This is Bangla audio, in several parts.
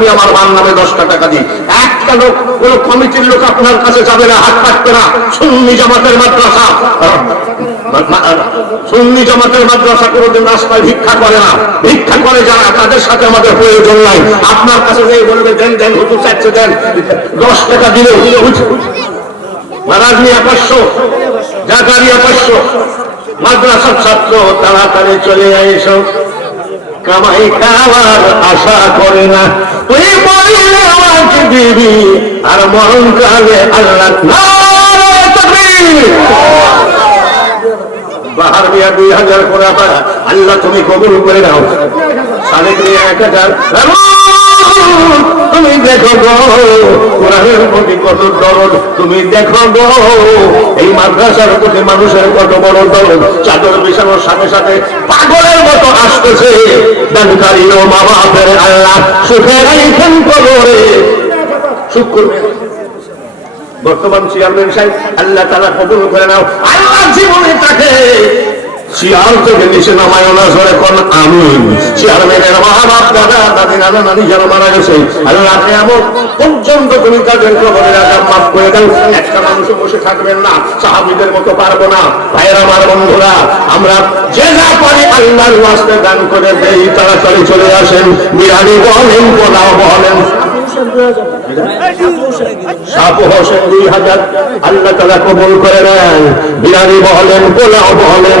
আমি আমার মান নামে দশটা টাকা দিই একটা লোক, কোন কমিটির লোক আপনার কাছে যাবে না, হাত পাতবে না। সুন্নি জামাতের মাদ্রাসা। সুন্নি জামাতের মাদ্রাসা কোনোদিন রাস্তায় ভিক্ষা করে না। ভিক্ষা করে যারা, তাদের সাথে আমাদের প্রয়োজন নাই। আপনার কাছে যে বলবে, দেন দেন, হুজুর চাচ্ছে দেন। দশ টাকা দিলে মিয়া পাঁচশো জাকারিয়া পাঁচশো মাদ্রাসার ছাত্র, তাড়াতাড়ি চলে এসো। কামাই খাওয়ার আশা করে না। আর মরণ কালে আল্লাহ! বাহার মিয়া দুই হাজার করে আল্লাহ তুমি কবুল করে নাও। সাড়ে তিন এক হাজার। তুমি দেখো গো প্রতি কত দরদ, তুমি দেখো এই মাদ্রাসার প্রতি মানুষের কত বড় দরদ। চাদর বিছানোর সাথে সাথে পাগলের মতো আসতেছে দানকারী ও মা বাপের আল্লাহ সুখের এইখান করে সুখ করবে বর্তমান চেয়ারম্যান সাহেব, আল্লাহ তারা কবুল করে নাও। আল্লাহ জীবনে তাকে চেয়ার থেকে নিচে নামায় না কোন আমিন। চেয়ারম্যানের মা মারা গেছে। আল্লাহ কেমন পর্যন্ত তুমি তাদের কবরের আজাব মাফ করে দাও। একটা মানুষ বসে থাকবেন না, সাহাবিদের মতো পারব না। ভাইয়ের, আমার বন্ধুরা, আমরা যে যা পারি আল্লাহর ওয়াস্তে দান করে দেই, তাড়াতাড়ি চলে আসেন। বিরিয়ানি বলেন, পোলাও বলেন। আল্লাহ তালা করে নেন। বিরানি বহলেন পোলাও বহলেন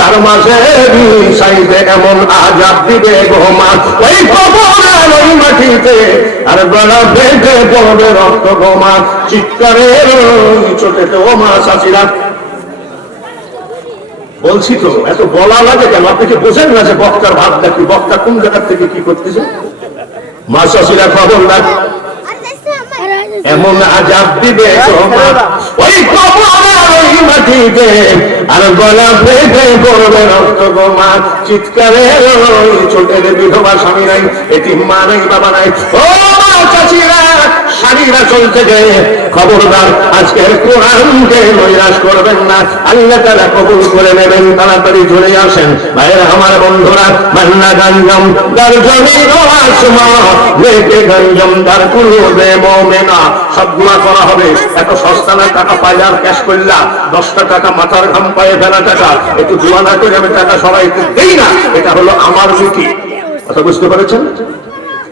তার মাঝে সাইডে এমন আজাব দিবে গো মা। ওই কবরের ওই মাটিতে আর গলা বেঁধে পড়বে রক্ত গো মা। চিৎকারের চোটেতে ও মা চাচিরা। বলছি তো এত বলা লাগে কেন? আপনি কি বোঝেন না যে বক্তার ভাবটা কি? বক্তা কোন জায়গার থেকে কি করতেছে? মা চাষিরা খবর না এমন আজাব দিবে ওই কবরের ওই মাটিতে আর গলা বেঁধে পড়বে রক্ত গোমা চিৎকারে ছোটের বিধবা স্বামী নাই এটি মা নাই, বাবা নাই। ও মা চাচিরা স্বামীরা চলতে গিয়ে খবরদার আজকের কোরআনকে নৈরাশ করবেন না। আল্লাহ তারা কবুল করে নেবেন, তাড়াতাড়ি চলে আসেন। ভাইয়েরা, আমার বন্ধুরা, মান্না গঞ্জম দার জমির আসমা লেকে গঞ্জম দার কুলুবে মোমেনা, সব গুণা করা হবে। এত সস্তা না, টাকা পাইলে আর ক্যাশ করলা দশটা টাকা মাথার ঘাম পায়ে ফেলা টাকা। একটু জোয়া না করে আমি টাকা সবাইকে দেই না। এটা হলো আমার নীতি। কথা বুঝতে পেরেছেন?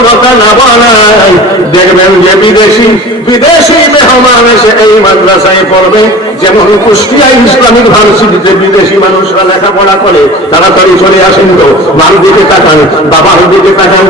বিফলতা না বলাই দেখবেন যে বিদেশি বিদেশি মেহমান এসে এই মাদ্রাসায় পড়বে। যেমন কুষ্টিয়া ইসলামিক ভার্সিটিতে বিদেশি মানুষরা লেখাপড়া করে। তাড়াতাড়ি চলে আসেন তো মার দিকে তাকান, বাবার দিকে তাকান।